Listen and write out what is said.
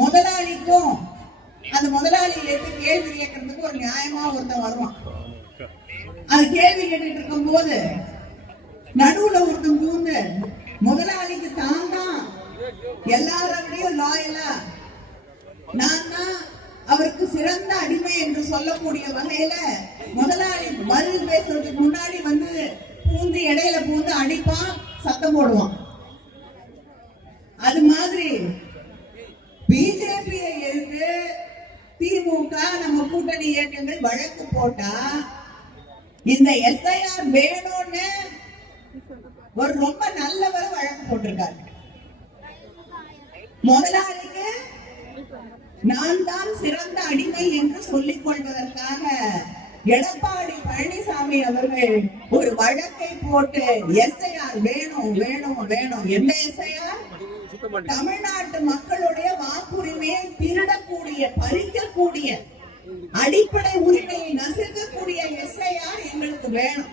முதலாளிக்கும் அந்த முதலாளி கேள்வி கேட்கறதுக்கு ஒரு நியாயமா ஒருத்தன் வருவான். அது கேள்வி கேட்டுட்டு இருக்கும் போது நடுவுல ஒருத்தன் பூந்து முதலாளிக்கு தான் தான் எல்லாரோடையும் லாயலா, நான் தான் அவருக்கு சிறந்த அடிமை என்று சொல்லக்கூடிய வகையில முதலாளி பதில் பேசுறதுக்கு முன்னாடி வந்து பூந்து இடையில பூந்து அடிப்பான், சத்தம் போடுவான். அது மாதிரி பிஜேபியை எதிர்த்து திமுக நம்ம கூட்டணி இயக்கங்கள் வழக்கு போட்டா இந்த எஸ்ஐஆர் வேணும்னு ஒரு ரொம்ப நல்லவர் வழக்கு போட்டிருக்காரு. முதலாளிக்கு நான் தான் சிறந்த அடிமை என்று சொல்லிக் கொள்வதற்காக எடப்பாடி பழனிசாமி அவர்கள் ஒரு வழக்கை போட்டு எஸ்ஐஆர் வேணும் வேணும் வேணும். எந்த எஸ்ஐஆர்? தமிழ்நாட்டு மக்களுடைய வாக்குரிமையை திருடக்கூடிய, பறிக்கக்கூடிய, அடிப்படை உரிமையை நசுக்கக்கூடிய எஸ்ஐஆர் எங்களுக்கு வேணும்.